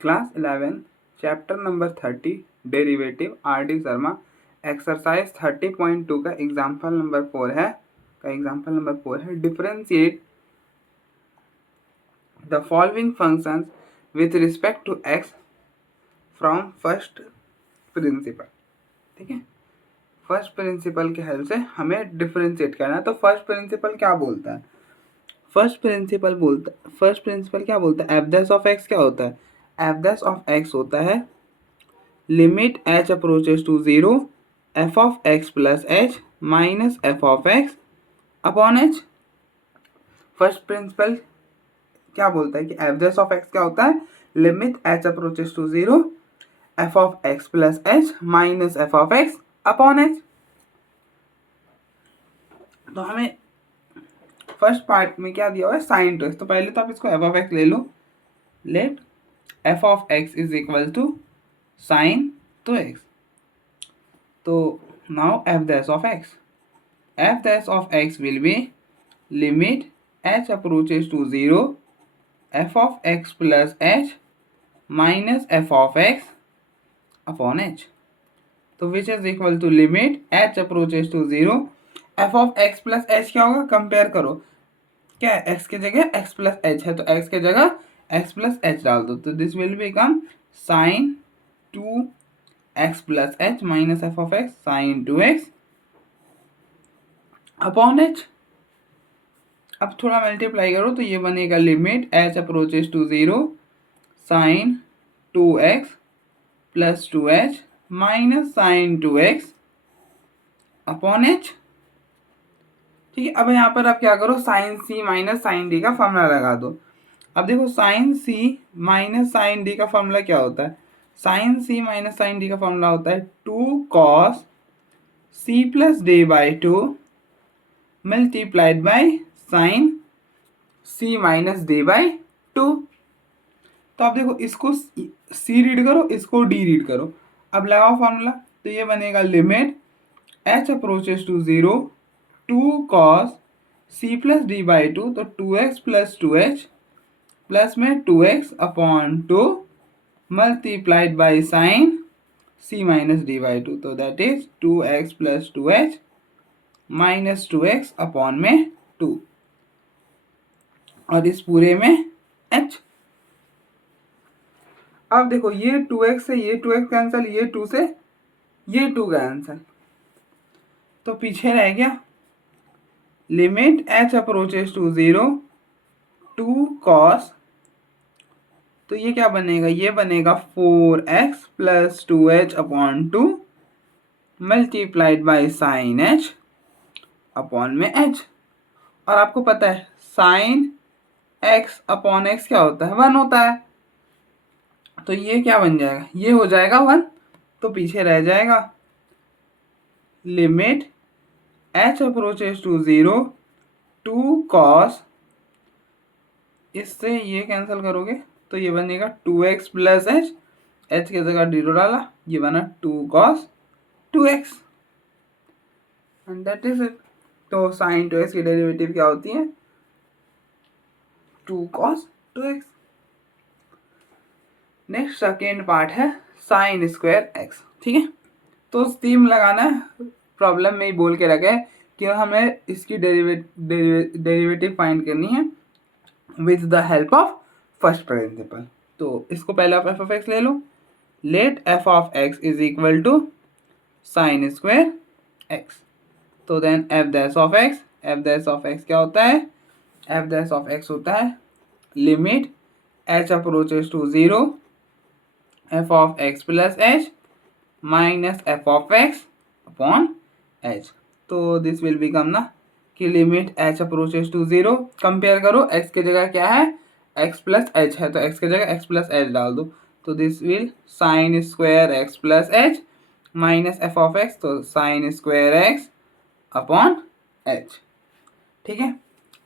Class 11 chapter number 30 derivative R D Sharma exercise 30.2 का example number 4 है differentiate the following functions with respect to x from first principle. ठीक है, first principle के help से हमें differentiate करना है। तो फर्स्ट प्रिंसिपल क्या बोलता है? फर्स्ट प्रिंसिपल क्या बोलता है? एफ डैश ऑफ एक्स क्या होता है? एफ डैश ऑफ एक्स होता है limit h approaches to zero f of x plus h minus f of x upon h. First principle क्या बोलता है कि एफ डैश ऑफ एक्स क्या होता है? Limit h approaches to zero f of x plus h minus f of x upon h. तो हमें first part में क्या दिया हुआ है? Sine two x. तो पहले तो आप इसको एफ ऑफ एक्स ले लो। Let f of x is equal to sine two x. तो now f dash of x will be limit h approaches to 0 f of x plus h minus f of x upon h. तो which is equal to limit h approaches to 0 f of x plus h क्या होगा? Compare करो, क्या है? x की जगह x plus h है तो x की जगह x plus h डाल दो। तो this will become sin 2x plus h minus f of x sin 2x upon h। अब थोड़ा मल्टीप्लाई करो तो ये बनेगा limit h approaches to 0 sine 2x plus 2h minus sine 2x upon h। ठीक है, अब यहाँ पर आप क्या करो? Sine c minus sine d का फॉर्मूला लगा दो। अब देखो sine c minus sine d का फॉर्मूला क्या होता है? Sine c minus sine d का फॉर्मूला होता है 2 cos c plus d by 2 multiplied by sine c minus d by 2। तो आप देखो इसको c रीड करो, इसको d रीड करो। अब लगाओ फॉर्मूला, तो ये बनेगा limit h approaches to 0 2 cos c plus d by 2, तो 2x प्लस 2h प्लस में 2x upon 2 multiplied by sine c minus d by 2, तो that is 2x plus 2h minus 2x upon में 2 और इस पूरे में h। अब देखो ये 2x से ये 2x कैंसिल, ये 2 से ये 2 कैंसिल, तो पीछे रह गया limit h approaches to 0 2 cos, तो ये क्या बनेगा? ये बनेगा 4x plus 2h upon 2 multiplied by sign h upon में h। और आपको पता है साइन x अपॉन x क्या होता है? 1 होता है। तो ये क्या बन जाएगा? ये हो जाएगा 1, तो पीछे रह जाएगा limit h approaches to 0 2 cos, इससे ये कैंसिल करोगे तो ये बनेगा 2x प्लस h, h की जगह 0 डाला, ये बना 2 cos 2x and that is it. तो साइन 2x की डेरिवेटिव क्या होती है? 2 cos 2x। Next second part है साइन स्क्वायर x। ठीक है, तो थीम लगाना है, प्रॉब्लम में ही बोल के रखा है कि हमें इसकी डेरिवेटिव फाइंड करनी है with the help of first principle. तो इसको पहले आप एफ ऑफ एक्स ले लो। Let f of x is equal to sine square x. तो then f dash of x क्या होता है? एफ डैश ऑफ एक्स होता है limit h approaches to 0 f of x plus h minus f of x upon h. तो this will become ना कि limit h approaches to 0, compare करो x की जगह क्या है? x प्लस एच है तो x की जगह x प्लस एच डाल दो, तो this will sine square x plus h minus f of x, तो sine square x upon h. ठीक है,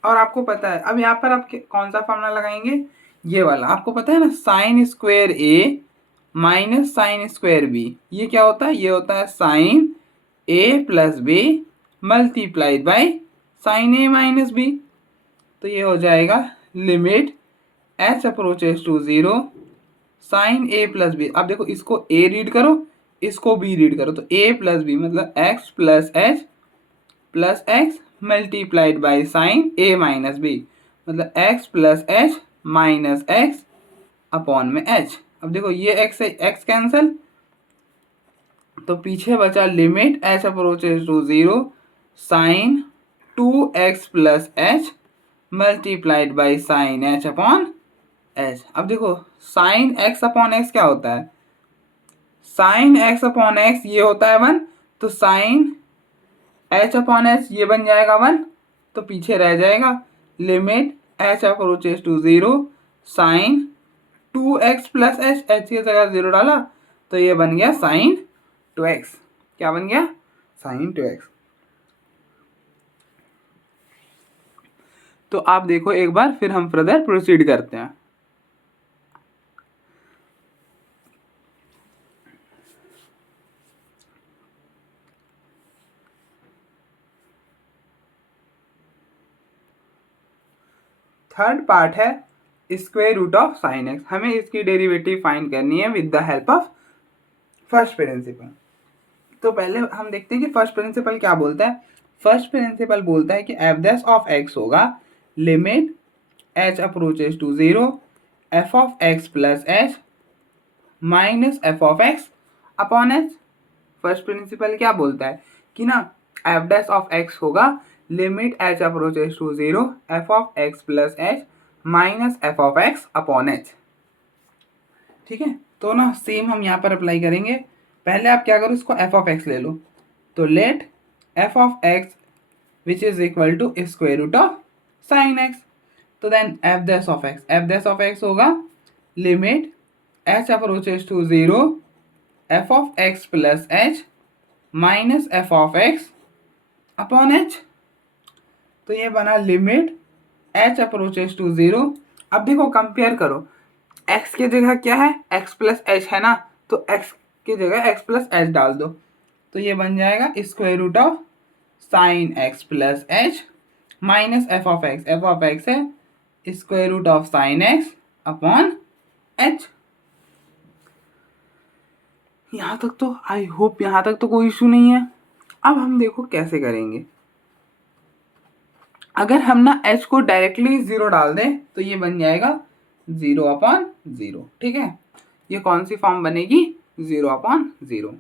और आपको पता है अब यहाँ पर आप कौन सा फॉर्मूला लगाएंगे? ये वाला आपको पता है ना, sine square A minus sine square B. ये क्या होता है? ये होता है sine A plus B multiplied by sine A minus B. तो ये हो जाएगा limit h approaches to 0 sine A plus B. अब देखो इसको ए रीड करो, इसको बी रीड करो, तो ए प्लस बी मतलब x plus h multiplied by sine A minus b, मतलब x plus h minus x upon में एच। अब देखो ये एक्स से एक्स कैंसिल, तो पीछे बचा limit h approaches to 0 sine 2x plus h multiplied by sine h upon h. अब देखो साइन एक्स अपॉन एक्स क्या होता है, साइन एक्स अपॉन एक्स ये होता है 1, तो साइन एच अपॉन एच ये बन जाएगा 1, तो पीछे रह जाएगा limit h approaches to 0 sine 2x plus h, h की जगह 0 डाला तो ये बन गया साइन 2x। क्या बन गया, साइन 2x। तो आप देखो एक बार, फिर हम फर्दर प्रोसीड करते हैं। थर्ड पार्ट है square root of sine x. हमें इसकी डेरिवेटिव फाइंड करनी है with the help of first principle. तो पहले हम देखते हैं कि फर्स्ट प्रिंसिपल क्या बोलता है। फर्स्ट प्रिंसिपल बोलता है कि एफ डैश ऑफ एक्स होगा limit h approaches to 0 f of x plus h minus f of x upon h. First principle क्या बोलता है कि ना एफ डैश ऑफ एक्स होगा limit h approaches to 0 f of x plus h minus f of x upon h. ठीक है, तो ना सेम हम यहाँ पर अप्लाई करेंगे। पहले आप क्या करो, इसको एफ ऑफ एक्स ले लो, तो let f of x which is equal to square root of sine x. तो then f dash of x होगा limit h approaches to 0 f of x plus h minus f of x upon h. तो ये बना limit h approaches to 0। अब देखो compare करो, x की जगह क्या है, x प्लस एच है ना, तो x की जगह x प्लस एच डाल दो, तो ये बन जाएगा square root of sine x plus h minus f of x है square root of sine x upon h. यहाँ तक तो आई होप यहाँ तक तो कोई इशू नहीं है। अब हम देखो कैसे करेंगे। अगर हम ना h को डायरेक्टली 0 डाल दें तो ये बन जाएगा 0 अपॉन 0। ठीक है, ये कौन सी फॉर्म बनेगी, 0 अपॉन 0।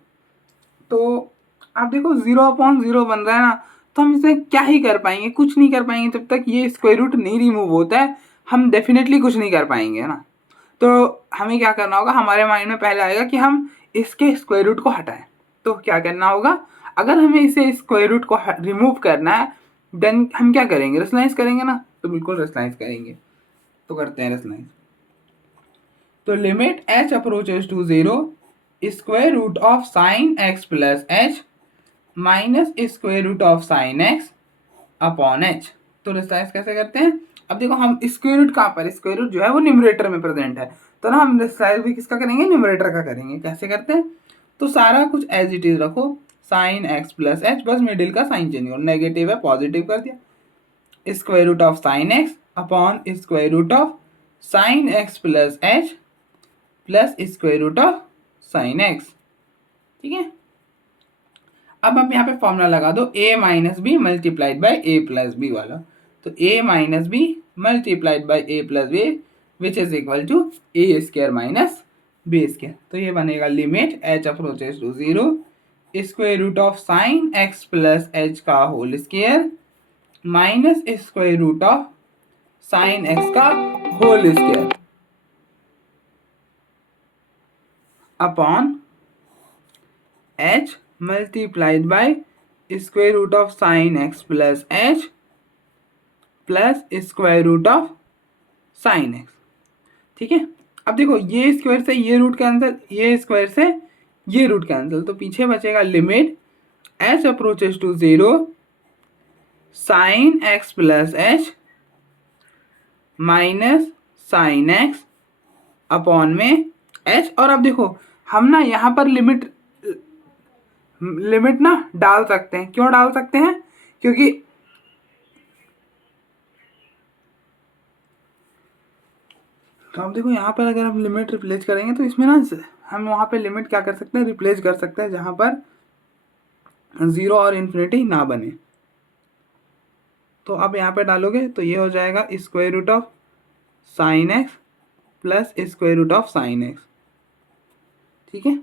तो आप देखो 0 अपॉन 0 बन रहा है ना, तो हम इसे क्या ही कर पाएंगे, कुछ नहीं कर पाएंगे। जब तक ये स्क्वायर रूट नहीं रिमूव होता है हम डेफिनेटली कुछ नहीं कर पाएंगे ना। तो हमें क्या करना होगा, हमारे माइंड में पहले आएगा कि हम इसके स्क्वायर रूट को हटाएं। तो क्या करना होगा, अगर हमें इसे स्क्वायर रूट को रिमूव करना है देन हम क्या करेंगे, रेशनलाइज करेंगे ना। तो बिल्कुल रेशनलाइज करेंगे, तो करते हैं रेशनलाइज। तो limit h approaches to 0 square root of sine x plus h minus square root of sine x upon h. तो रेशनलाइज कैसे करते हैं, अब देखो हम स्क्वायर रूट कहाँ पर, स्क्वायर रूट जो है वो न्यूमरेटर में प्रेजेंट है, तो ना हम रेशनलाइज भी किसका करेंगे, न्यूमरेटर का करेंगे। कैसे करते हैं, तो सारा कुछ एज इट इज रखो, साइन एक्स प्लस एच, बस मिडिल का साइन चेंज करो, नेगेटिव है पॉजिटिव कर दिया, square root of sine x upon square root of sine x plus h plus square root of sine x. ठीक है, अब हम यहाँ पे फॉर्मूला लगा दो a minus b multiplied by a plus b वाला। तो a minus b multiplied by a plus b which is equal to a square minus b square. तो ये बनेगा limit h approaches to 0 square root of sine x plus h का whole square minus square root of sine x का whole square upon h multiplied by square root of sine x plus h plus square root of sine x. ठीक है, अब देखो ये square से ये root cancel, ये स्क्वायर से ये रूट कैंसिल, तो पीछे बचेगा limit h approaches to 0 sine x plus h minus sine x upon में h। और अब देखो हम ना यहाँ पर लिमिट ना डाल सकते हैं। क्यों डाल सकते हैं, क्योंकि तो अब देखो यहाँ पर अगर हम लिमिट रिप्लेस करेंगे तो इसमें ना हम वहाँ पे लिमिट क्या कर सकते हैं, रिप्लेस कर सकते हैं जहाँ पर 0 और इन्फिनिटी ना बने। तो अब यहाँ पे डालोगे तो ये हो जाएगा square root of sine x plus square root of sine x. ठीक है,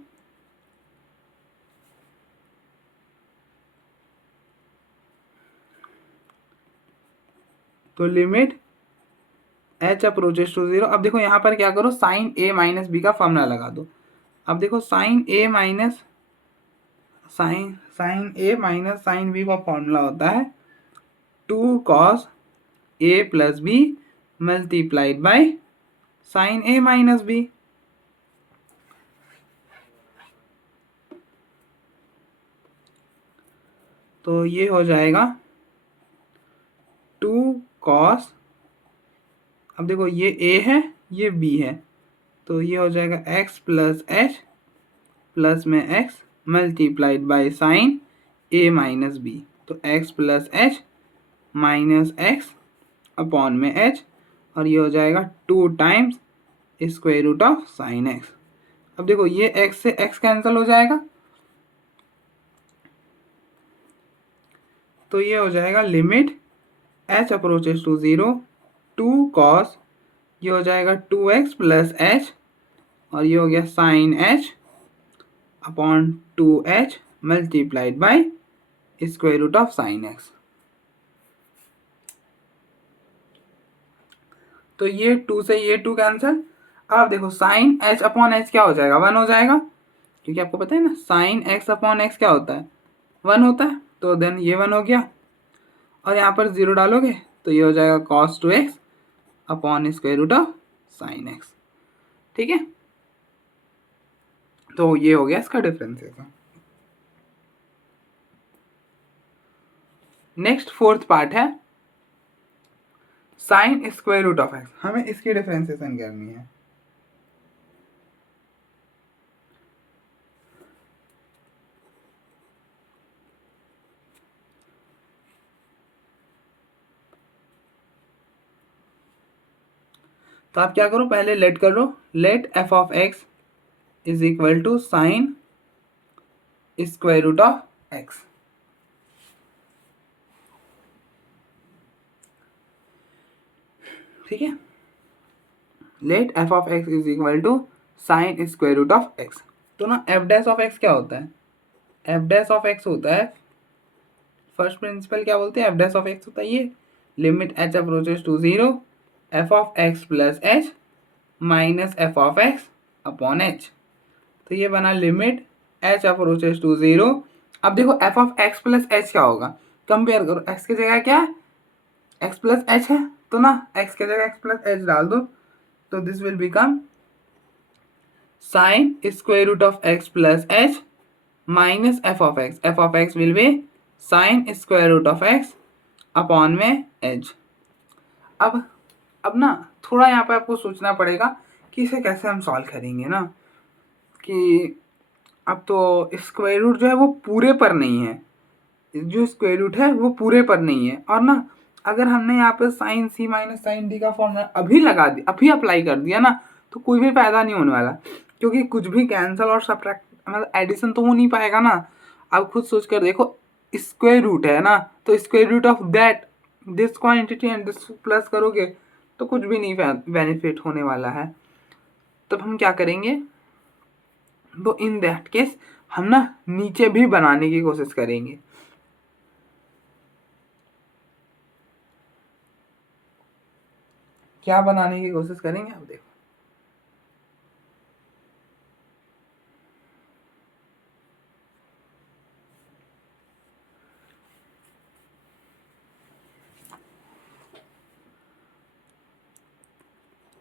तो लिमिट एच अप्रोचेस टू 0। अब देखो यहाँ पर क्या करो, साइन ए माइनस बी का फॉर्मूला लगा दो। अब देखो साइन ए माइनस साइन बी का फॉर्मूला होता है 2 cos A plus B multiplied by sine A minus B. तो ये हो जाएगा 2 कॉस, अब देखो ये ए है ये बी है, तो ये हो जाएगा x प्लस एच प्लस में x multiplied by sine A minus B. तो x plus h minus x upon में h, और ये हो जाएगा 2 times square root of sine x. अब देखो ये x से x कैंसिल हो जाएगा, तो ये हो जाएगा limit h approaches to 0 2 cos, ये हो जाएगा 2x प्लस एच, और ये हो गया sine h upon 2h multiplied by square root of sine x. तो ये 2 से ये 2 कैंसिल। अब देखो साइन h अपॉन एच क्या हो जाएगा, 1 हो जाएगा, क्योंकि आपको पता है ना साइन x अपॉन एक्स क्या होता है, 1 होता है। तो देन ये 1 हो गया, और यहाँ पर 0 डालोगे तो ये हो जाएगा cos 2x upon square root of sine x. ठीक है, तो ये हो गया इसका डिफरेंशिएशन। नेक्स्ट फोर्थ पार्ट है sine square root of x, हमें इसकी डिफरेंशिएशन करनी है। तो आप क्या करो, पहले लेट कर लो, let f of x is equal to sine square root of x. ठीक है, let f of x is equal to sine square root of x. तो ना एफ डैश ऑफ एक्स क्या होता है, एफ डैश ऑफ एक्स होता है, first principle क्या बोलते हैं, एफ डैश ऑफ एक्स होता है ये limit h approaches to 0 f of x plus h minus f of x upon h. तो ये बना लिमिट एच अप्रोचेस टू 0। अब देखो F of x plus h क्या होगा, कंपेयर करो, एक्स की जगह क्या है, एक्स प्लस एच है, तो ना एक्स की जगह एक्स प्लस एच डाल दो, तो this will become sine square root of x plus h minus f of x will be sine square root of x upon में एच। अब ना थोड़ा यहाँ पे आपको सोचना पड़ेगा कि इसे कैसे हम सॉल्व करेंगे ना, कि अब तो स्क्वायर रूट जो है वो पूरे पर नहीं है, जो स्क्वायर रूट है वो पूरे पर नहीं है, और ना अगर हमने यहाँ पे साइन सी माइनस साइन डी का फॉर्मूला अभी लगा दिया, अभी अप्लाई कर दिया ना, तो कोई भी फायदा नहीं होने वाला, क्योंकि कुछ भी कैंसिल और सब्ट्रैक्ट मतलब एडिशन तो हो नहीं पाएगा ना। अब खुद सोच कर देखो, स्क्वायर रूट है ना, तो square root of that this quantity and this plus करोगे तो कुछ भी नहीं बेनिफिट होने वाला है। तब हम क्या करेंगे, तो इन दैट केस हम ना नीचे भी बनाने की कोशिश करेंगे। क्या बनाने की कोशिश करेंगे, अब देखो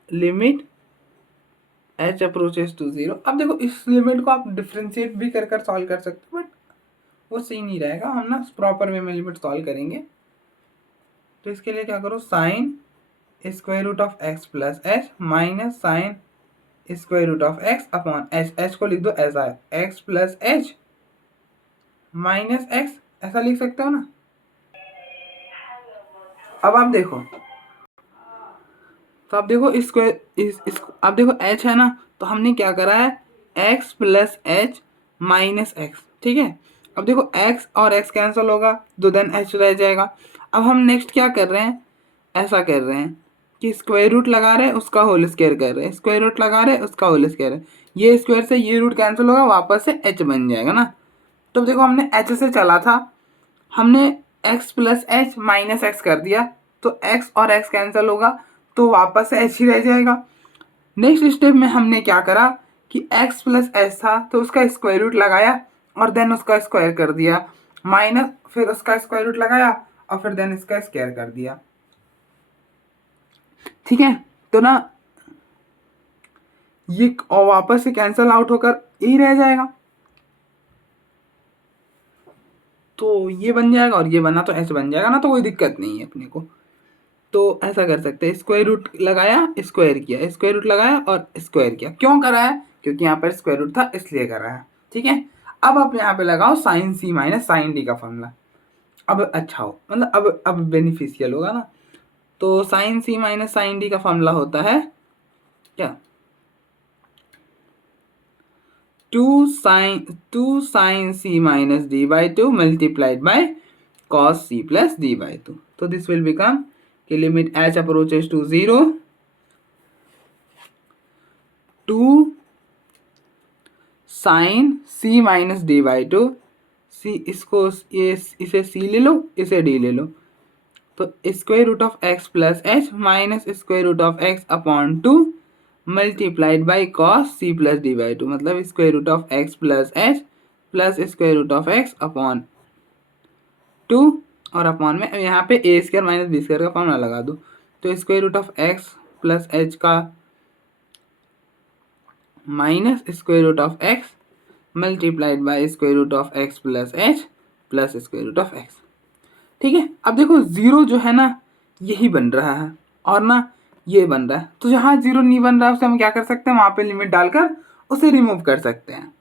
लिमिट एच अप्रोचेस टू 0। अब देखो इस लिमिट को आप डिफ्रेंशिएट भी कर सॉल्व कर सकते हो, बट वो सही नहीं रहेगा, हम ना प्रॉपर वे में लिमिट सॉल्व करेंगे। तो इसके लिए क्या करो, sine square root of x plus h minus sine square root of x upon h, h को लिख दो ऐसा है x plus h minus x, ऐसा लिख सकते हो ना। अब आप देखो तो आप देखो स्क्वायर इस आप देखो h है ना, तो हमने क्या करा है x plus h minus x, ठीक है। अब देखो x और x कैंसिल होगा तो देन h रह जाएगा। अब हम नेक्स्ट क्या कर रहे हैं, ऐसा कर रहे हैं कि स्क्वायर रूट लगा रहे हैं उसका होल स्क्वायर कर रहे हैं, स्क्वायर रूट लगा रहे हैं उसका होल स्क्वायर है, ये स्क्वायर से ये रूट कैंसिल होगा, वापस से h बन जाएगा ना। तो देखो हमने h से चला था, हमने x plus h minus x कर दिया, तो x और x कैंसिल होगा तो वापस से h ही रह जाएगा। नेक्स्ट स्टेप में हमने क्या करा कि x प्लस एच था तो उसका स्क्वायर रूट लगाया और देन उसका स्क्वायर कर दिया, माइनस फिर उसका स्क्वायर रूट लगाया और फिर देन इसका स्क्वायर कर दिया, ठीक है। तो ना ये और वापस से कैंसिल आउट होकर यही रह जाएगा, तो ये बन जाएगा और ये बना तो ऐसे बन जाएगा ना, तो कोई दिक्कत नहीं है अपने को। तो ऐसा कर सकते हैं, स्क्वायर रूट लगाया स्क्वायर किया, स्क्वायर रूट लगाया और स्क्वायर किया, क्यों करा है क्योंकि यहाँ पर स्क्वायर रूट था इसलिए करा है, ठीक है। अब आप यहाँ पे लगाओ साइन सी माइनस साइन डी का फॉर्मूला, अब अच्छा हो मतलब अब बेनिफिशियल होगा ना। तो साइन सी माइनस साइन डी का फॉर्मूला होता है क्या, two sine C minus D by two multiplied by cos c plus d by 2. So this will become कि limit h approaches to 0 to sin c minus d by 2, c इसको ये इसे c ले लो इसे d ले लो, तो square root of x plus h minus square root of x upon 2 multiplied by cos c plus d by 2, मतलब square root of x plus h plus square root of x upon 2 और upon में यहाँ पे a square minus b square का formula लगा दो, तो square root of x plus h का minus square root of x multiplied by square root of x plus h plus square root of x, ठीक है। अब देखो जीरो जो है ना यही बन रहा है और ना ये बन रहा है, तो जहाँ जीरो नहीं बन रहा है उसे हम क्या कर सकते हैं, वहाँ पे लिमिट डालकर उसे रिमूव कर सकते हैं।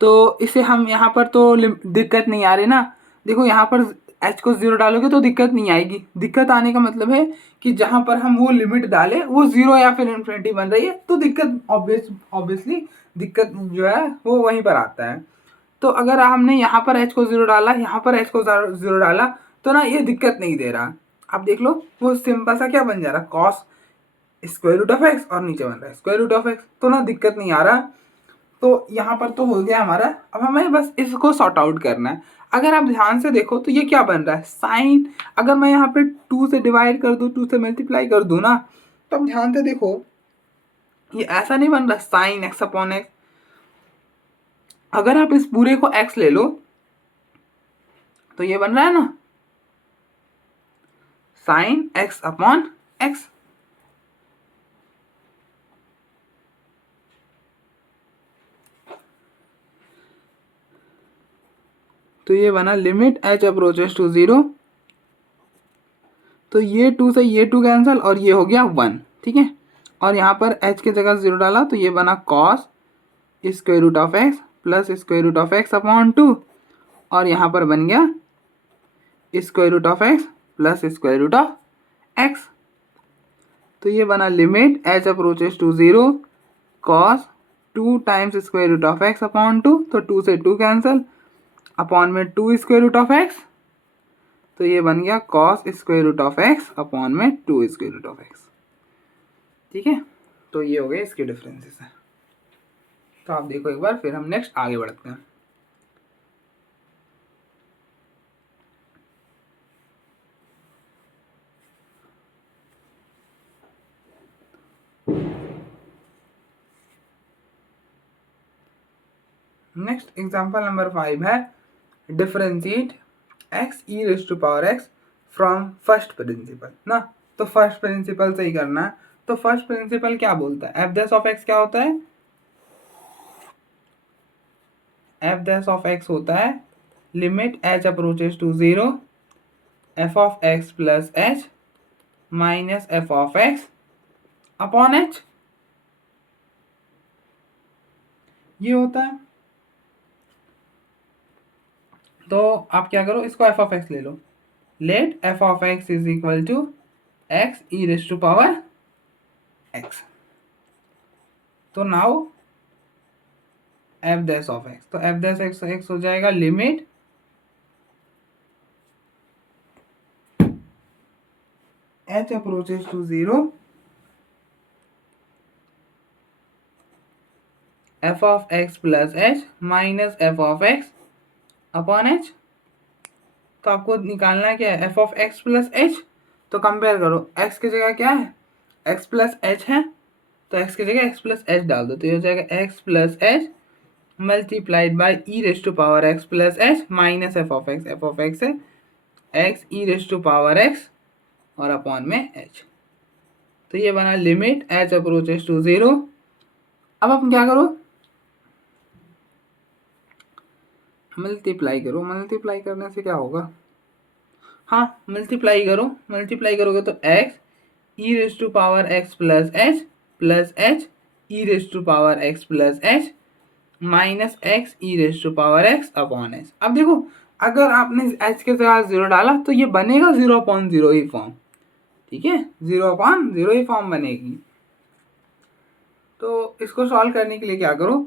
तो इसे हम यहाँ पर तो दिक्कत नहीं आ रही ना, देखो यहाँ पर h को जीरो डालोगे तो दिक्कत नहीं आएगी, दिक्कत आने का मतलब है कि जहाँ पर हम वो लिमिट डालें वो जीरो या फिर इन्फिनिटी बन रही है, तो दिक्कत ऑब्वियसली दिक्कत जो है वो वहीं पर आता है। तो अगर हमने यहाँ पर h को जीरो डाला, यहाँ पर h को जीरो डाला, तो ना ये दिक्कत नहीं दे रहा। आप देख लो वो सिंपल सा क्या बन जा रहा है, cos square root of x और नीचे बन रहा है स्क्वायर रूट ऑफ एक्स, तो ना दिक्कत नहीं आ रहा। तो यहाँ पर तो हो गया हमारा, अब हमें बस इसको सॉर्ट आउट करना है। अगर आप ध्यान से देखो तो ये क्या बन रहा है साइन, अगर मैं यहाँ पे 2 से डिवाइड कर दूँ 2 से मल्टीप्लाई कर दूँ ना, तो अब ध्यान से देखो ये ऐसा नहीं बन रहा साइन एक्स अपॉन एक्स, अगर आप इस पूरे को एक्स ले लो तो ये बन रहा है ना साइन एक्स अपॉन एक्स, तो ये बना लिमिट h अप्रोचेस टू 0, तो ये 2 से ये 2 कैंसिल और ये हो गया 1, ठीक है। और यहाँ पर h की जगह 0 डाला तो ये बना cos square root of x plus square root of x upon 2 और यहाँ पर बन गया square root of x plus square root of x, तो ये बना limit h approaches to 0 cos 2 times square root of x upon 2, तो 2 से 2 कैंसिल अपॉन में 2 स्क्वायर रूट ऑफ एक्स, तो ये बन गया cos square root of x upon में 2 स्क्वायर रूट ऑफ एक्स, ठीक है। तो ये हो गए इसके डिफरेंसेस हैं। तो आप देखो एक बार फिर हम नेक्स्ट आगे बढ़ते हैं। नेक्स्ट एग्जांपल नंबर 5 है differentiate x e raise to power x from first principle ना, तो फर्स्ट प्रिंसिपल से ही करना है। तो फर्स्ट प्रिंसिपल क्या बोलता है, एफ डैश ऑफ एक्स क्या होता है, एफ डैश ऑफ एक्स होता है limit h approaches to 0 f of x plus h minus f of x upon h, ये होता है। तो आप क्या करो इसको एफ ऑफ एक्स ले लो, let f of x is equal to x e raise to power x. तो now f dash of x, तो एफ डैश एक्स एक्स हो जाएगा limit h approaches to 0 f of x plus h minus f of x upon h. तो आपको निकालना क्या है, f of x plus h. तो कंपेयर करो, एक्स की जगह क्या है, एक्स प्लस एच है, तो एक्स की जगह एक्स प्लस एच डाल दो, तो ये हो जाएगा x plus h multiplied by e raise to power x plus h minus f of x. F of x है x e raise to power x और अपॉन में एच। तो ये बना लिमिट एच अप्रोचेस टू 0। अब आप क्या करो, मल्टीप्लाई करो। मल्टीप्लाई करने से क्या होगा, हाँ मल्टीप्लाई करो, मल्टीप्लाई करोगे तो x e raise to power x plus h e raise to power x plus h minus x e raise to power x upon h. अब देखो, अगर आपने एच के जगह 0 डाला तो ये बनेगा 0/0 ही फॉर्म, ठीक है, 0/0 ही फॉर्म बनेगी। तो इसको सॉल्व करने के लिए क्या करो,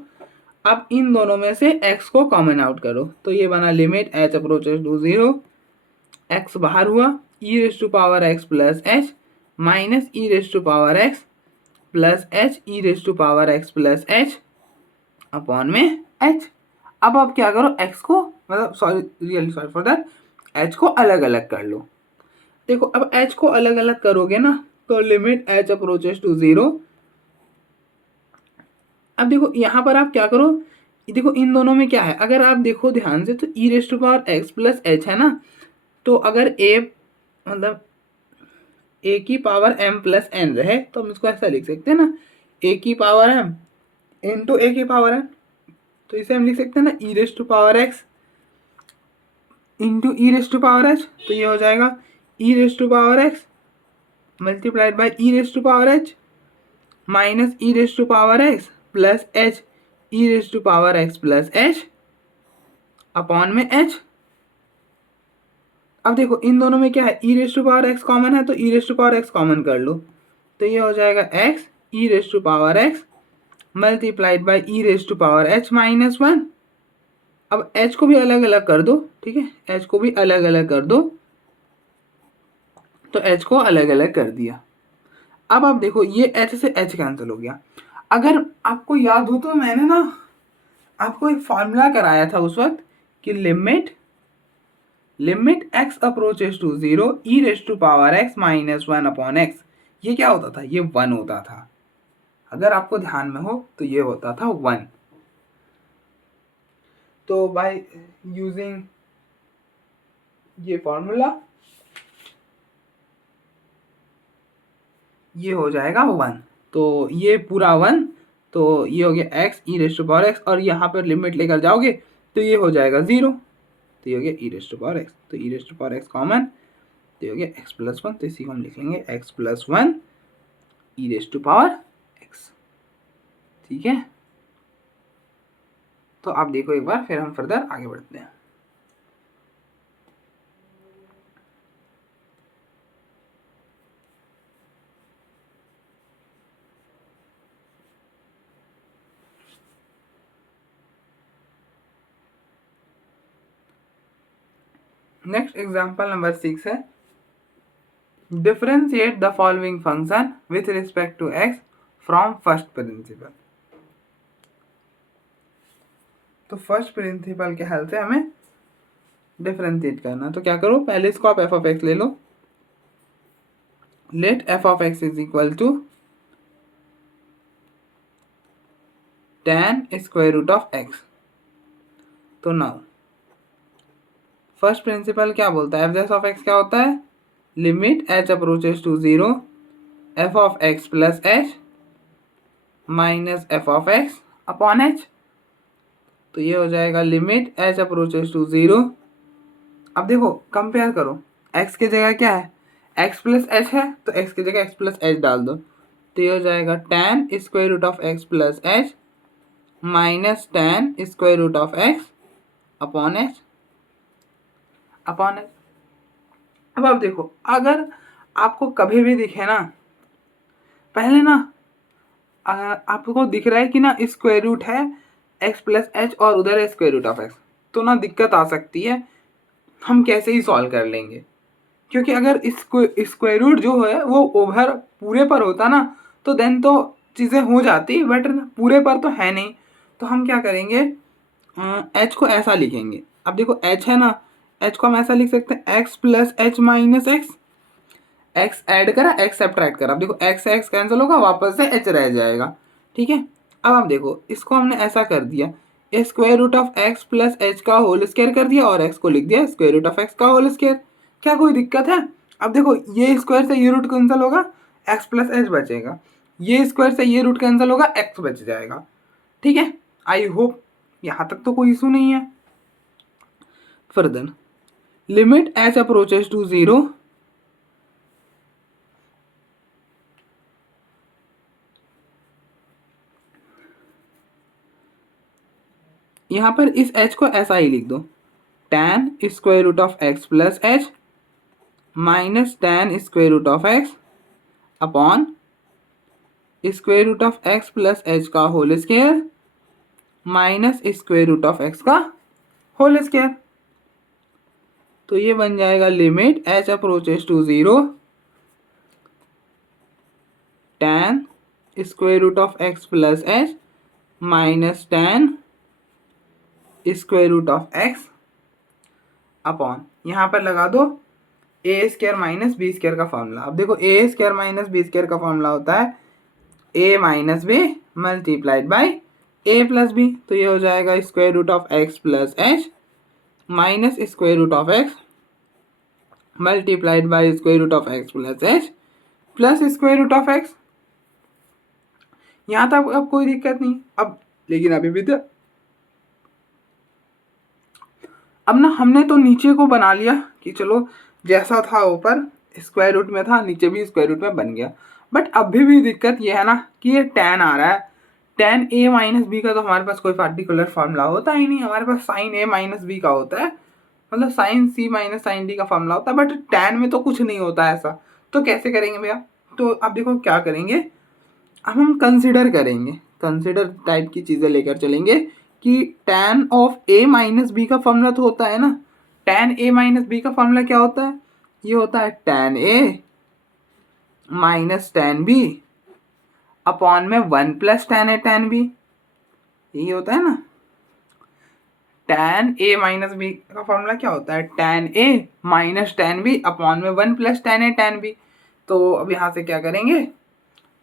आप इन दोनों में से x को कॉमन आउट करो, तो ये बना limit h approaches to 0, x बाहर हुआ e raise to power x plus h minus e raise to power x plus h e raise to power x plus h upon में h। अब आप क्या करो, x को मतलब sorry really sorry for that, h को अलग अलग कर लो। देखो अब h को अलग अलग करोगे ना, तो लिमिट h अप्रोचेस टू 0। अब देखो यहाँ पर आप क्या करो, देखो इन दोनों में क्या है, अगर आप देखो ध्यान से तो e raise to power x plus h है ना, तो अगर ए मतलब ए की पावर एम प्लस एन रहे तो हम इसको ऐसा लिख सकते हैं ना, ए की पावर एम इंटू ए की पावर एन। तो इसे हम लिख सकते हैं ना e raise to power x into e raise to power h. तो ये हो जाएगा e raise to power x multiplied by e raise to power h minus e raise to power x plus h e raise to power x plus h upon में h. अब देखो इन दोनों में क्या है, e raise to power x common है, तो e raise to power x common कर लो, तो ये हो जाएगा x e raise to power x multiplied by e raise to power h minus 1। अब एच को भी अलग अलग कर दो, ठीक है, एच को भी अलग अलग कर दो, तो एच को अलग अलग कर दिया। अब आप देखो ये एच से एच कैंसिल हो गया। अगर आपको याद हो तो मैंने ना आपको एक फॉर्मूला कराया था उस वक्त कि limit x approaches to 0 e raise to power x minus 1 upon x. ये क्या होता था, ये 1 होता था, अगर आपको ध्यान में हो तो ये होता था 1। तो बाय यूजिंग ये फॉर्मूला ये हो जाएगा 1, तो ये पूरा 1, तो ये हो गया x e raise to power x, और यहाँ पर लिमिट लेकर जाओगे तो ये हो जाएगा 0, तो ये हो गया e raise to power x, तो e raise to power x common, तो ये हो गया x प्लस 1, तो इसी को हम लिख लेंगे x plus 1 e raise to power x, ठीक है। तो आप देखो एक बार, फिर हम फर्दर आगे बढ़ते हैं। नेक्स्ट एग्जाम्पल नंबर 6 है, differentiate the following function with respect to x from first principle. तो फर्स्ट प्रिंसिपल के हेल्प से हमें डिफरेंशिएट करना, तो क्या करो, पहले इसको आप एफ ऑफ एक्स ले लो, let f of x is equal to tan square root of x. तो नाउ फर्स्ट प्रिंसिपल क्या बोलता है, एफ डैश ऑफ एक्स क्या होता है, limit h approaches to 0 f of x plus h minus f of x upon h. तो ये हो जाएगा लिमिट एच अप्रोचेस टू 0। अब देखो कंपेयर करो, x की जगह क्या है, x प्लस एच है, तो x की जगह x प्लस एच डाल दो, तो ये हो जाएगा tan square root of x plus h minus tan square root of x upon h. अब आप देखो, अगर आपको कभी भी दिखे ना, पहले ना आपको दिख रहा है कि ना स्क्वायर रूट है x प्लस एच और उधर है स्क्वायर रूट ऑफ एक्स, तो ना दिक्कत आ सकती है। हम कैसे ही सॉल्व कर लेंगे, क्योंकि अगर स्क्वायर रूट जो है वो ओवर पूरे पर होता ना तो देन तो चीज़ें हो जाती, बट पूरे पर तो है नहीं। तो हम क्या करेंगे, एच को ऐसा लिखेंगे। अब देखो एच है ना, एच को हम ऐसा लिख सकते हैं x plus h minus x, x add करा एक्स सब्ट्रैक्ट करा। अब देखो एक्स से एक्स कैंसिल होगा, वापस से एच रह जाएगा। ठीक है, अब आप देखो इसको हमने ऐसा कर दिया, square root of x plus h का होल स्क्वायर कर दिया और एक्स को लिख दिया स्क्वायर रूट ऑफ एक्स का होल स्क्वायर। क्या कोई दिक्कत है? अब देखो ये स्क्वायर से ये रूट कैंसिल होगा, एक्स प्लस एच बचेगा, ये स्क्वायर से ये रूट कैंसिल होगा, एक्स बच जाएगा। ठीक है, आई होप यहाँ तक तो कोई इशू नहीं है। Further limit h approaches to 0, यहाँ पर इस h को ऐसा ही लिख दो, tan square root of x plus h minus tan square root of x upon square root of x plus h का whole square minus square root of x का whole square. तो ये बन जाएगा limit h approaches to 0 tan square root of x plus h minus tan square root of x upon, यहाँ पर लगा दो a square minus b square का फॉर्मूला। अब देखो ए स्क्वायर माइनस बी स्क्वायर का फॉर्मूला होता है a minus b multiplied by a plus b. तो ये हो जाएगा square root of x plus h minus square root of x multiplied by square root of x plus h plus square root of x. यहाँ तक अब कोई दिक्कत नहीं। अब लेकिन अभी भी अब ना हमने तो नीचे को बना लिया कि चलो जैसा था ऊपर स्क्वायर रूट में था, नीचे भी स्क्वायर रूट में बन गया। बट अभी भी दिक्कत ये है ना कि ये tan आ रहा है, tan a माइनस बी का तो हमारे पास कोई पार्टिकुलर फॉर्मूला होता ही नहीं, हमारे पास साइन a माइनस बी का होता है, मतलब sine c minus sine D का फॉर्मूला होता है, बट tan में तो कुछ नहीं होता ऐसा। तो कैसे करेंगे भैया? तो अब देखो क्या करेंगे, अब हम कंसिडर करेंगे, कंसिडर टाइप की चीज़ें लेकर चलेंगे कि tan of a minus B का फॉर्मूला तो होता है ना, tan a माइनस बी का फॉर्मूला क्या होता है? ये होता है tan a minus tan b upon में 1 plus tan a tan b, यही होता है ना। tan a माइनस बी का फॉर्मूला क्या होता है? tan a minus tan b upon में 1 plus tan a tan b। तो अब यहाँ से क्या करेंगे,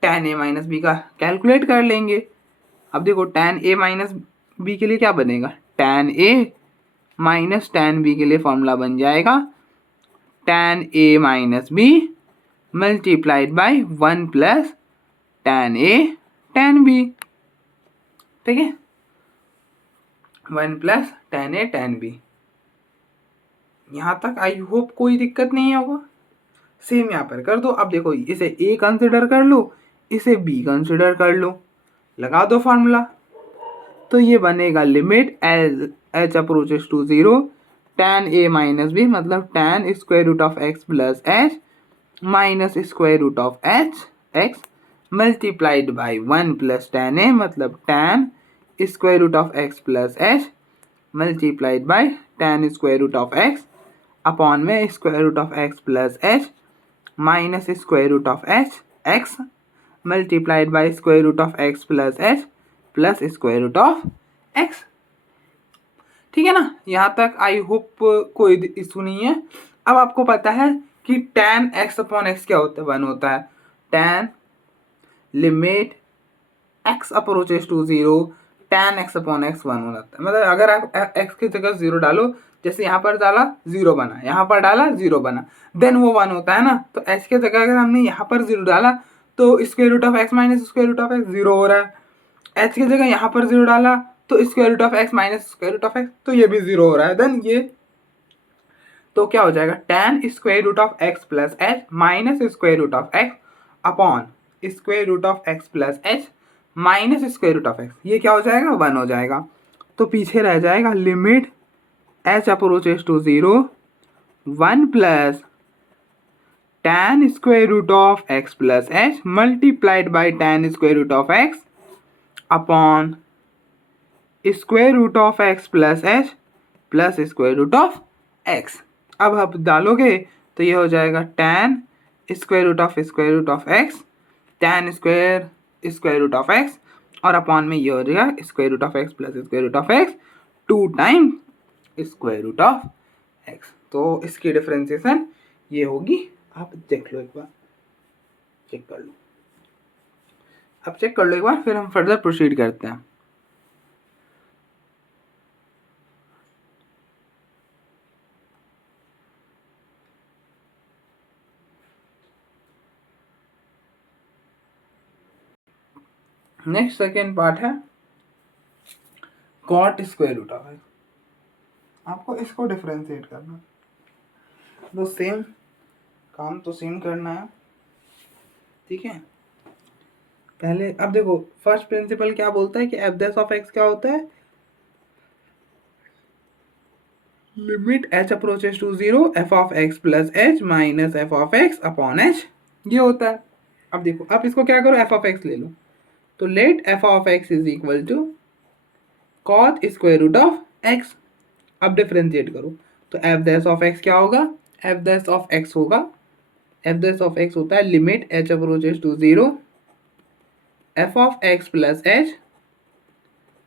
tan a माइनस बी का कैलकुलेट कर लेंगे। अब देखो tan a माइनस बी के लिए क्या बनेगा, tan a minus tan b के लिए फॉर्मूला बन जाएगा tan a minus b multiplied by 1 plus tan a tan b। ठीक है, 1 plus tan a tan b। यहाँ तक आई होप कोई दिक्कत नहीं होगा। सेम यहाँ पर कर दो। अब देखो इसे a कंसिडर कर लो, इसे b कंसिडर कर लो, लगा दो फार्मूला। तो ये बनेगा limit as h approaches to 0 tan a minus b, मतलब tan square root of x plus h minus square root of h x multiplied by 1 plus tan a, मतलब tan square root of x plus h multiplied by tan square root of x upon में square root of x plus h minus square root of h x multiplied by square root of x plus h plus square root of x. ठीक है ना, यहाँ तक I hope कोई issue नहीं है। अब आपको पता है कि tan x अपॉन एक्स क्या होता है, 1 होता है। tan limit x approaches to 0 tan x upon x 1 हो जाता है। मतलब अगर आप x की जगह 0 डालो, जैसे यहाँ पर डाला 0 बना, यहाँ पर डाला 0 बना, देन वो 1 होता है ना। तो h की जगह अगर हमने यहाँ पर 0 डाला तो square root of x minus square root of x 0 हो रहा है। h की जगह यहाँ पर 0 डाला तो square root of x minus square root of x, तो ये भी 0 हो रहा है। देन ये तो क्या हो जाएगा, tan square root of x plus h minus square root of x upon square root of x plus h minus square root of x, ये क्या हो जाएगा, 1 हो जाएगा। तो पीछे रह जाएगा limit h approaches to 0 1 plus tan square root of x plus h multiplied by tan square root of x upon square root of x plus h plus square root of x. अब आप डालोगे तो ये हो जाएगा tan square root of x tan square root of x और upon में ये हो जाएगा square root of x plus square root of x 2 time square root of x. तो इसकी डिफरेंशिएशन ये होगी। आप देख लो एक बार, चेक कर लो, अब चेक कर लो एक बार, फिर हम फर्दर प्रोसीड करते हैं। नेक्स्ट सेकेंड पार्ट है cot square root of x. आपको इसको डिफरेंशिएट करना, तो सेम काम तो सेम करना है, ठीक है। पहले अब देखो फर्स्ट प्रिंसिपल क्या बोलता है कि एफ डैश ऑफ एक्स क्या होता है, limit h approaches to 0 f of x plus h minus f of x upon h, ये होता है। अब देखो आप इसको क्या करो, एफ ऑफ एक्स ले लो, तो let f of x is equal to cot square root of x. अब डिफरेंशिएट करो तो एफ डैश ऑफ एक्स क्या होगा, एफ डैश ऑफ एक्स होगा, एफ डैश ऑफ एक्स होता है limit h approaches to 0 f of x plus h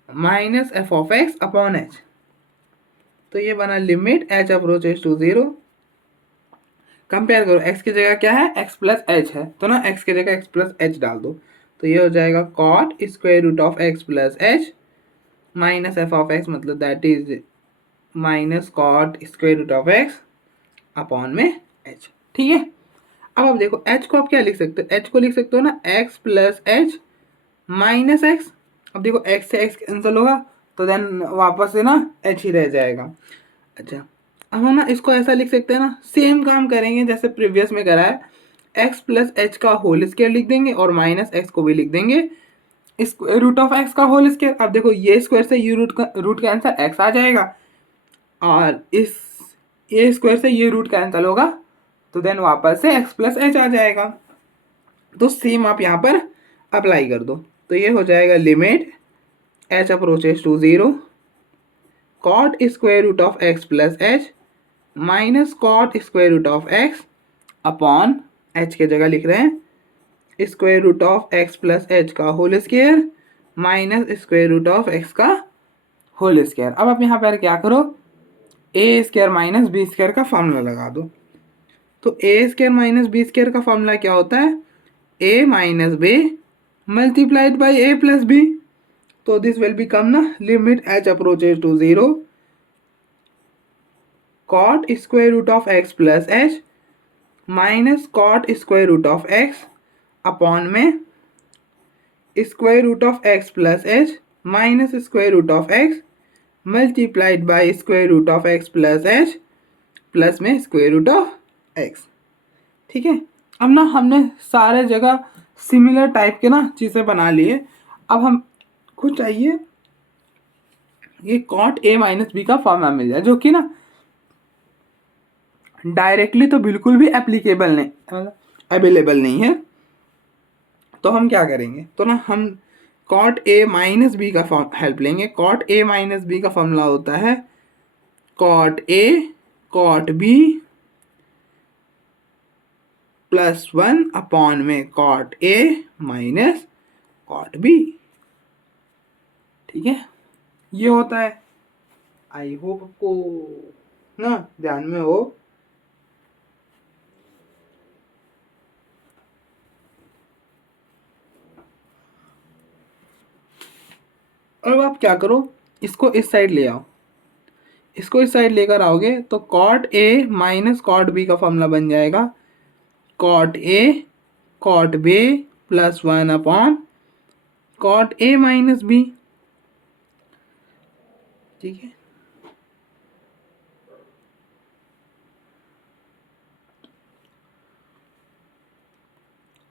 minus f of x upon h. तो ये बना limit h approaches to 0, compare करो x की जगह क्या है, x प्लस एच है, तो ना x की जगह x प्लस एच डाल दो, तो ये हो जाएगा cot square root of x plus h minus f of x, मतलब that is minus cot square root of x upon में एच, ठीक है। अब आप देखो h को आप क्या लिख सकते हो, h को लिख सकते हो ना x plus h minus x. अब देखो x से x कैंसिल होगा तो देन वापस से ना h ही रह जाएगा। अच्छा अब हम ना इसको ऐसा लिख सकते हैं ना, सेम काम करेंगे जैसे प्रीवियस में करा है, x प्लस एच का होल स्क्वायर लिख देंगे और माइनस एक्स को भी लिख देंगे स्क्वायर रूट ऑफ एक्स का होल स्क्वायर। अब देखो ये स्क्वायर से ये रूट का आंसर x आ जाएगा और इस ये स्क्वायर से ये रूट कैंसिल होगा तो देन वापस से x प्लस एच आ जाएगा। तो सेम आप यहाँ पर अप्लाई कर दो, तो ये हो जाएगा limit h approaches to 0 cot square root of x plus h minus cot square root of x upon h के जगह लिख रहे हैं square root of x plus h का whole square minus square root of x का whole square. अब आप यहाँ पर क्या करो, a square minus b square का फॉर्मूला लगा दो। तो a square minus b square का फॉर्मूला क्या होता है, a minus b multiplied by a plus b. तो दिस विल बिकम ना limit h approaches to 0 cot square root of x plus h minus cot square root of x upon में square root of x plus h minus square root of x multiplied by square root of x plus h plus में square root of x, ठीक है। अब ना हमने सारे जगह similar type के ना चीज़ें बना लिए। अब हम को चाहिए ये कॉट ए माइनस बी का फॉर्मूला मिल जाए, जो कि ना डायरेक्टली तो बिल्कुल भी एप्लीकेबल नहीं, मतलब अवेलेबल नहीं है। तो हम क्या करेंगे, तो ना हम कॉट ए माइनस बी का हेल्प लेंगे। कॉट ए माइनस बी का फॉर्मूला होता है cot a cot b plus 1 upon में cot a minus cot b, ठीक है, ये होता है। आई होप आपको ना ध्यान में हो। अब आप क्या करो, इसको इस साइड ले आओ, इसको इस साइड लेकर आओगे तो cot a minus cot b का फॉर्मूला बन जाएगा cot a cot b plus 1 upon cot a minus b, ठीक है।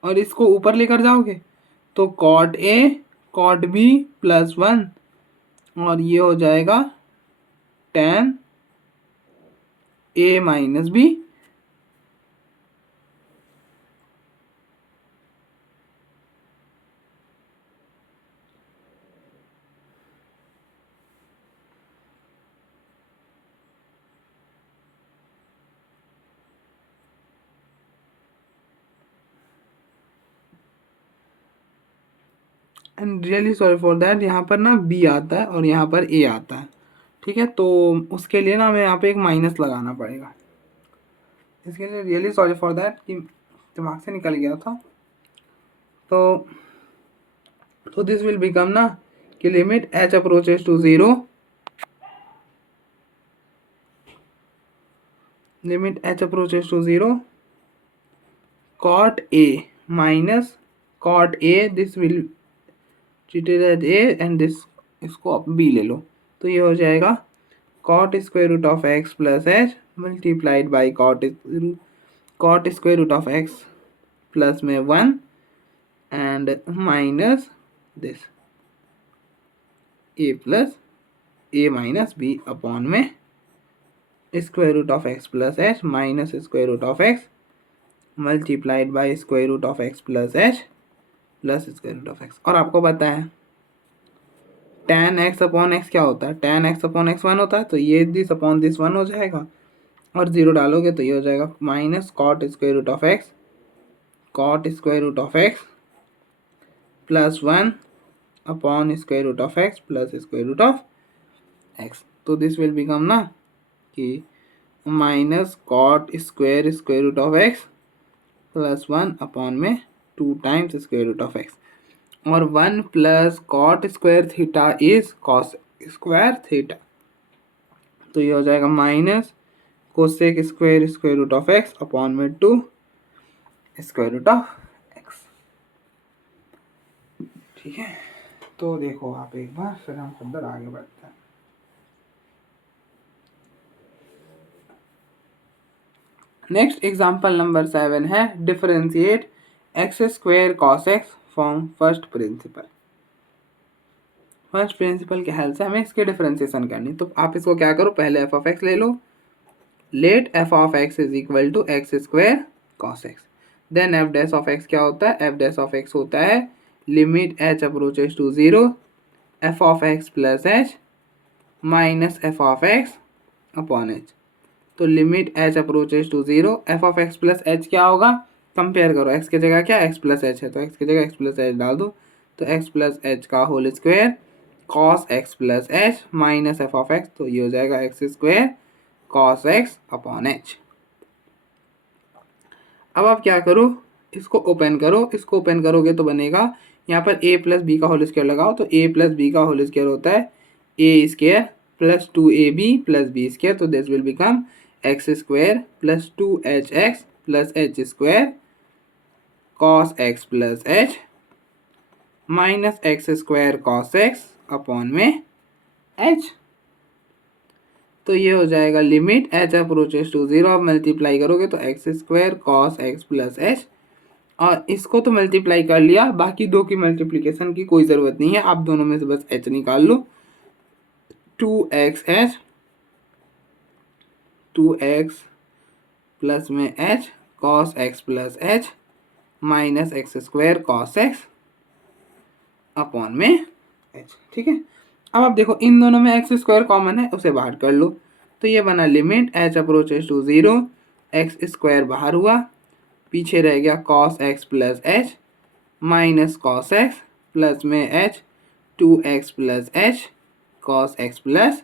और इसको ऊपर लेकर जाओगे तो cot a cot b plus 1 और ये हो जाएगा tan a minus b and really sorry for that, यहाँ पर ना बी आता है और यहाँ पर ए आता है, ठीक है। तो उसके लिए ना हमें यहाँ पे एक माइनस लगाना पड़ेगा। इसके लिए रियली सॉरी फॉर दैट कि दिमाग से निकल गया था। तो दिस विल बिकम ना कि limit h approaches to 0, limit h approaches to 0 cot a minus cot a, this will treated as a and this, इसको आप b ले लो, तो ये हो जाएगा cot square root of x plus h multiplied by cot square root of x plus में 1 and minus this a plus a minus b upon में square root of x plus h minus square root of x multiplied by square root of x plus h plus square root of x। और आपको पता है tan x upon x क्या होता है, tan x upon x 1 होता है, तो ये दिस अपॉन दिस 1 हो जाएगा और 0 डालोगे तो ये हो जाएगा minus cot square root of x, cot square root of x plus 1 upon square root of x plus square root of x। तो दिस विल बिकम ना कि minus cot square square root of x plus 1 upon में 2 times square root of x, और 1 plus cot square theta is cos square theta, तो ये हो जाएगा minus cosec square square root of x upon में 2 square root of x, ठीक है। तो देखो आप एक बार, फिर हम फर्दर आगे बढ़ते हैं। नेक्स्ट एग्जाम्पल नंबर 7 है differentiate x square cos x from first principal. First principle के हेल्प से हमें इसकी डिफरेंशिएशन करनी, तो आप इसको क्या करो, पहले एफ ऑफ एक्स ले लो, let f of x is equal to x square cos x, then f dash of x क्या होता है, एफ डैश ऑफ एक्स होता है limit h approaches to 0 f of x plus h minus f of x upon h. तो limit h approaches to 0 f of x plus h क्या होगा, compare करो, x की जगह क्या एक्स प्लस एच है, तो एक्स की जगह एक्स प्लस एच डाल दो, तो एक्स प्लस एच का whole square cos x plus h minus f of x, तो ये हो जाएगा x square cos x upon h. अब आप क्या करो, इसको ओपन करो, इसको ओपन करोगे तो बनेगा यहाँ पर a प्लस बी का होल स्क्वायर लगाओ, तो a प्लस बी का होल स्क्वायर होता है a square plus 2ab plus b square, तो this will become x square plus 2hx plus h square cos x plus h minus x square cos x upon में h. तो ये हो जाएगा limit h approaches to 0, आप multiply करोगे तो x square cos x plus H, और इसको तो मल्टीप्लाई कर लिया, बाकी दो की मल्टीप्लिकेशन की कोई ज़रूरत नहीं है, आप दोनों में से बस एच निकाल लो, 2xh 2x प्लस में H cos x plus h minus x square cos x upon में एच, ठीक है। अब आप देखो इन दोनों में एक्स स्क्वायर कॉमन है, उसे बाहर कर लो, तो ये बना limit h approaches to 0 x square बाहर हुआ, पीछे रह गया cos x plus h minus cos x plus में h 2x plus h cos x plus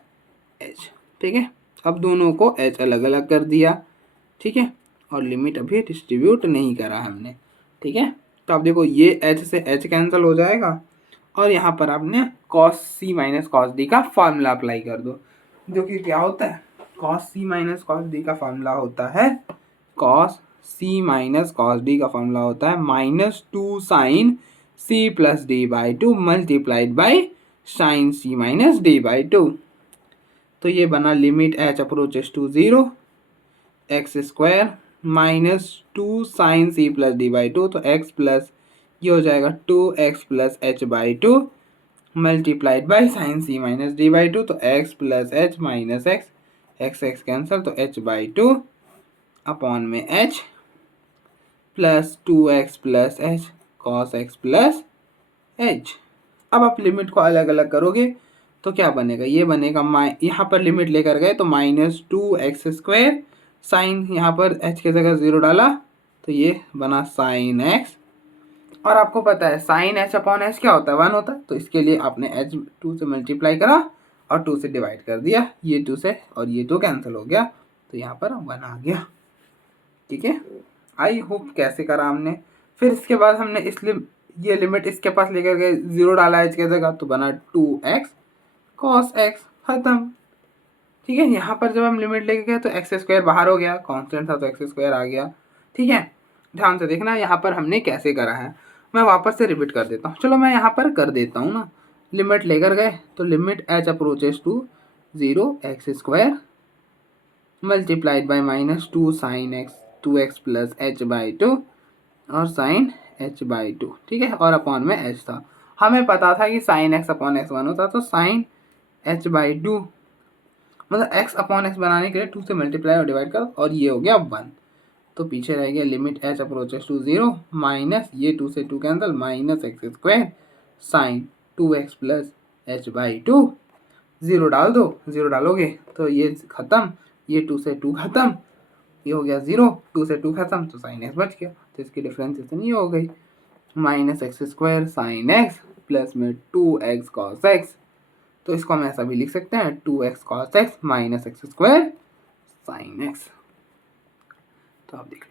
h, ठीक है। अब दोनों को एच अलग अलग कर दिया, ठीक है, और लिमिट अभी डिस्ट्रीब्यूट नहीं करा हमने, ठीक है। तो आप देखो ये एच से एच कैंसिल हो जाएगा, और यहाँ पर आपने cos c minus cos d का फार्मूला अप्लाई कर दो, जो कि क्या होता है, cos c minus cos d का फार्मूला होता है, cos c minus cos d का फार्मूला होता है -2 sine c plus d by 2 multiplied by sine C minus D by 2। तो ये बना limit h approaches to 0 x square -2 sine c plus d by 2, तो एक्स प्लस ये हो जाएगा 2x plus h by 2 multiplied by sine C minus D by 2, तो x plus h minus x x cancel, तो h by 2 upon में h plus 2x plus h cos x plus h. अब आप limit को अलग अलग करोगे तो क्या बनेगा, ये बनेगा यहाँ पर लिमिट लेकर गए तो -2x स्क्वायर साइन, यहाँ पर h की जगह 0 डाला तो ये बना साइन x और आपको पता है साइन एच अपॉन एच क्या होता है, 1 होता है, तो इसके लिए आपने एच 2 से मल्टीप्लाई करा और 2 से डिवाइड कर दिया, ये 2 से और ये 2 कैंसिल हो गया, तो यहाँ पर 1 आ गया। ठीक है, आई होप कैसे करा हमने। फिर इसके बाद हमने ये लिमिट इसके पास लेकर गए, 0 डाला एच की जगह, तो बना 2x cos x, खत्म। ठीक है, यहाँ पर जब हम लिमिट लेके गए तो एक्स स्क्वायर बाहर हो गया, कांस्टेंट था तो एक्स स्क्वायर आ गया। ठीक है, ध्यान से देखना यहाँ पर हमने कैसे करा है, मैं वापस से रिपीट कर देता हूँ। चलो मैं यहाँ पर कर देता हूँ ना, लिमिट लेकर गए तो limit h approaches to 0 x square multiplied by -2 sine x 2x plus h by 2 और साइन एच बाई 2। ठीक है, और अपॉन में एच था, हमें पता था कि साइन एक्स अपॉन एक्स 1 होता, तो साइन एच बाई 2 मतलब x अपॉन एक्स बनाने के लिए 2 से मल्टीप्लाई और डिवाइड कर, और ये हो गया 1, तो पीछे रह गया limit h approaches to 0 minus ये 2 से 2 cancel minus x square sine 2x plus h by 2। 0 डाल दो, 0 डालोगे तो ये खत्म, ये 2 से 2 खत्म, ये हो गया 0, 2 से 2 खत्म, तो साइन एक्स बच गया, तो इसकी डिफ्रेंसिएशन ये हो गई minus x square sign x plus में 2x कॉस एक्स। तो इसको हम ऐसा भी लिख सकते हैं 2x cos x minus x square sign x. तो आप देख